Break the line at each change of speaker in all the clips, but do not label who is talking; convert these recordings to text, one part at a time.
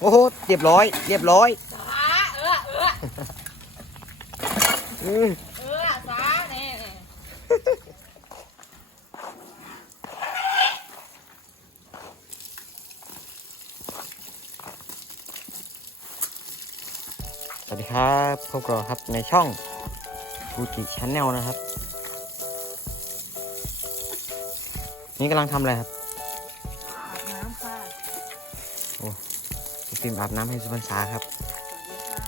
โอ้โหเรียบร้อย เรียบร้อย
สาเออเออ
อืม
เออสาเนี่ย
สวัสดีครับพบกับเราครับในช่องฟูจิชาแนลนะครับ นี่กำลังทำอะไรครับ ฟิล์มอาบน้ำให้สุพรรษาครับ
สวัสดีค่ะ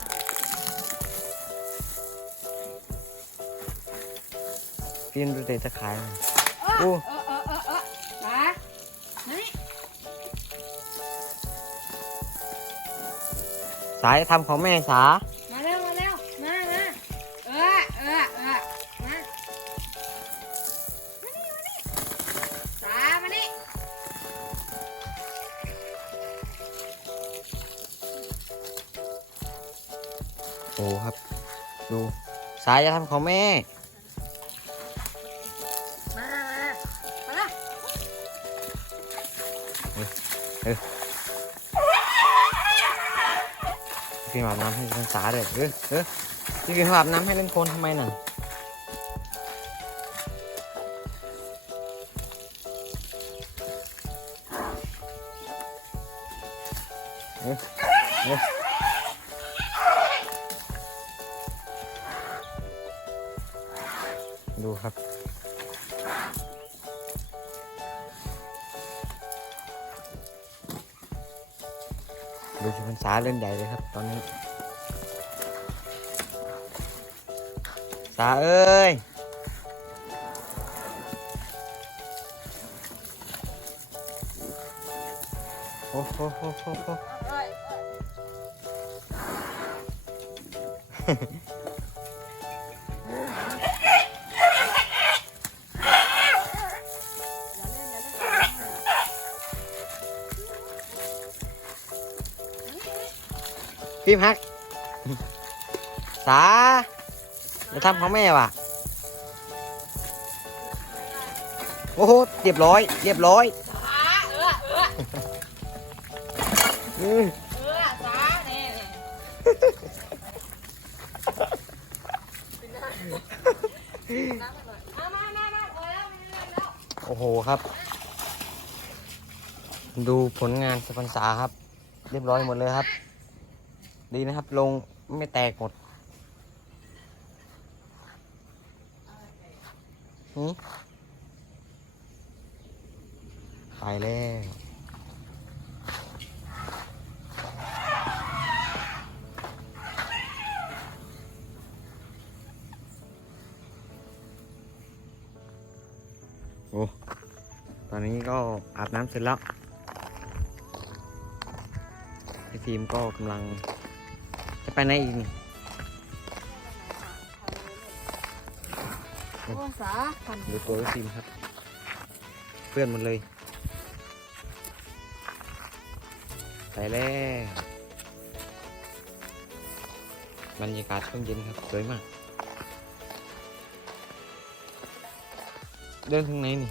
ฟิล์มดูเตะตะขาย
เอ
โอ้
อเออเออเออเออสานี่
สายทำของแม่สา โอ้ครับ ดูสายจะทำของแม่
มามามา
พี่ฟิล์มอาบน้ำให้สุพรรษาเลยเออเออพี่ฟิล์มอาบน้ำให้เล่นโคลนทำไมน่ะเออเออ ดูครับ ดูสิพรรษาเล่นใหญ่เลยครับ ตอนนี้สาเอ้ยโอ้โหโหโหโห พิมพ์ฮัก สาจะทำของแม่ว่ะ โอ้โห เรียบร้อย เรียบร้อย
อื
มโอ้โหครับ ดูผลงานสปอนซาครับ เรียบร้อยหมดเลยครับ ดีนะครับ ลงไม่แตกหมดหืไปแล้วโอ้ ตอนนี้ก็อาบน้ำเสร็จแล้ว พี่ฟิล์มก็กำลัง จะไปไหนอีกนี่
โอ้สาพัน
ดูตัวพี่ฟิล์มครับ เพื่อนหมดเลยไปแล้วบรรยากาศช่วงเย็นครับ สวยมาก เดินทางไหนนี่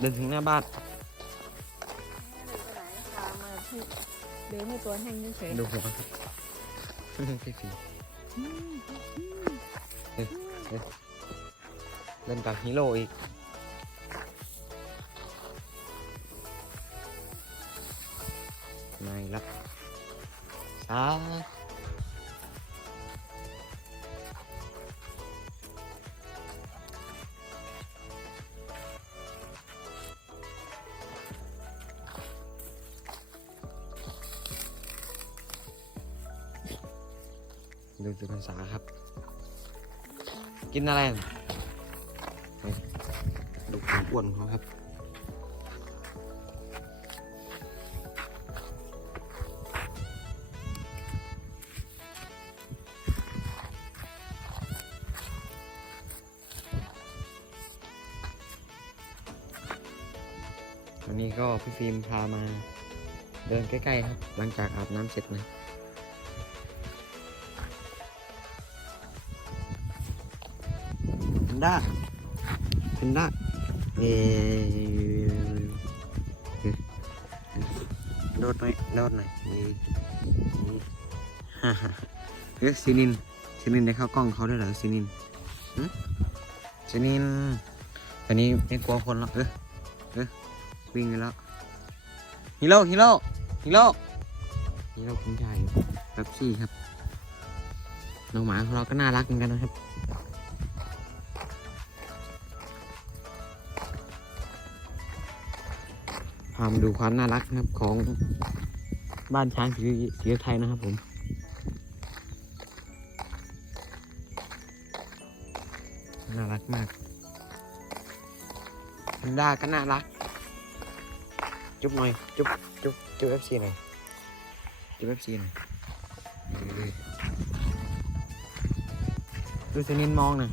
เดินถึงหน้าบ้าน
เดินให้ตัวแห้งเฉย
ดูหัวพี่ฟีเล่นกับฮีโร่อีกไม่ละสา ดูสุพรรษาครับ กินอะไรน่ะนี่ดูความอ้วนของเขาครับวันนี้ก็พี่ฟิล์มพามาเดินใกล้ๆครับ หลังจากอาบน้ำเสร็จนะ นด้าเพนด้าเอโดหน่อยโดดหน่อยนี่ฮ่าฮ่าเฮ้ยซินินซินินได้เข้ากล้องเขาด้วยเหรอซินินซินินตอนนี้ไม่กลัวคนหรอกเออเออวิ่งไปแล้วฮีโร่ฮีโร่ฮีโร่ฮีโร่คุณชายแป๊บซี่ครับน้องหมาของเราก็น่ารักเหมือนกันนะครับ พามาดูความน่ารักนะครับของบ้านช้างสีสีไทยนะครับผมน่ารักมากแพนด้าก็น่ารัก จุ๊บหน่อย จุ๊บจุ๊บจุ๊บเอฟซีหน่อยจุ๊บเอฟซีหน่อยดูสนินมองหน่อย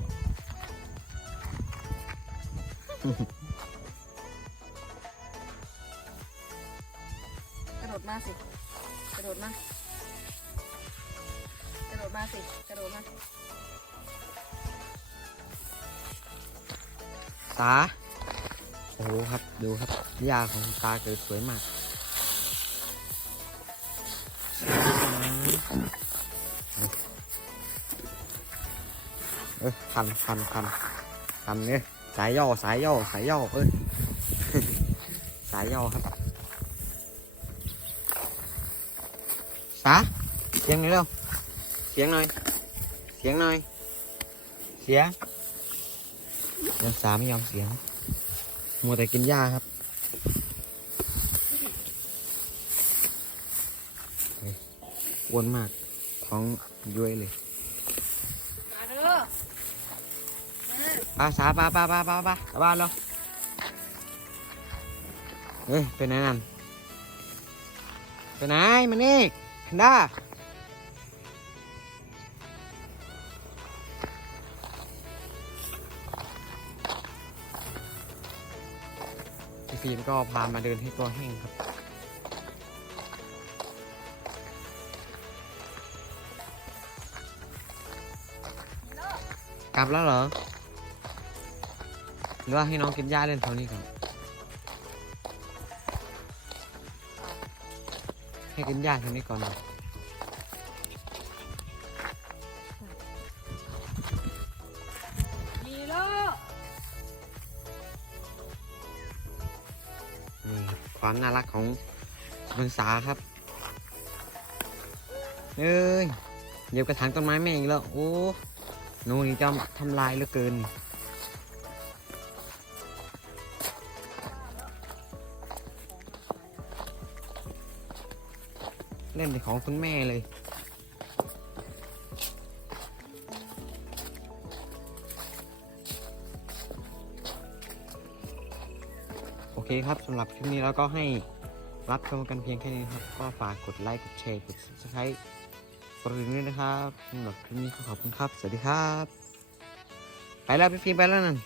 โดดมาสิ กระโดดมา กระโดดมาสิ กระโดดมา
ตา โอ้โหครับ ดูครับยาของตาเกิดสวยมาก เอ้ยคันคันคันคันเนี่ยสายย่อ สายย่อ สายย่อ เอ้ย สายย่อครับ สาเสียงหน่อยเร็วเสียงหน่อย เสียงหน่อย เสียงเดี๋ยวสาไม่ยอมเสียง มัวแต่กินหญ้าครับอ้วนมาก ท้องย้วยเลย
มาด้อมา
ปลาสาปลาปลาปลาปลาปลาปลาบ้านเราเฮ้ยไปไหนนั่นไปไหนมานี่แพน ด้าพี่ฟิล์มก็พามาเดินให้ตัวแห้งครับ กลับแล้วเหรอ หรือว่าให้น้องกินหญ้าเล่นเท่านี้ก่อน ให้กินหญ้าเท่านี้ก่อนหน่อย
ฮีโร่
นี่ครับความน่ารักของมันษาครับ เอ้ย เดี๋ยวกระถางต้นไม้แม่อีกแล้ว โอ้หนูนี่จะทำลายเหลือเกิน เล่นแต่ของคุณแม่เลย โอเคครับสำหรับคลิปนี้เราก็ให้รับชมกันเพียงแค่นี้ครับ ก็ฝากกดไลค์ กดแชร์ กด subscribe กดกระดิ่งด้วยนะครับสำหรับคลิปนี้ก็ขอบคุณครับ สวัสดีครับ ไปแล้วพี่ฟิล์มไปแล้วนั่น